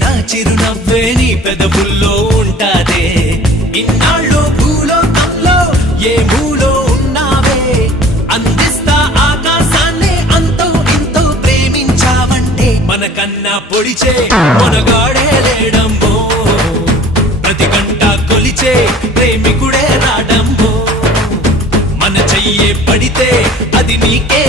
నా చిరునవ్వే నీ పెదవుల్లో ఉంటాదే. ఇన్నాళ్ళు భూలోకంలో ఏ మూలో ఉన్నావే, అందిస్తా ఆకాశాన్ని అంతో ఇంతో ప్రేమించావంటే. మనకన్నా పొడిచే మనగాడే లేడమ్మో, ప్రతి గంట కొలిచే ప్రేమికుడే రాడమ్మో. మన చెయ్యే పడితే అది నీకే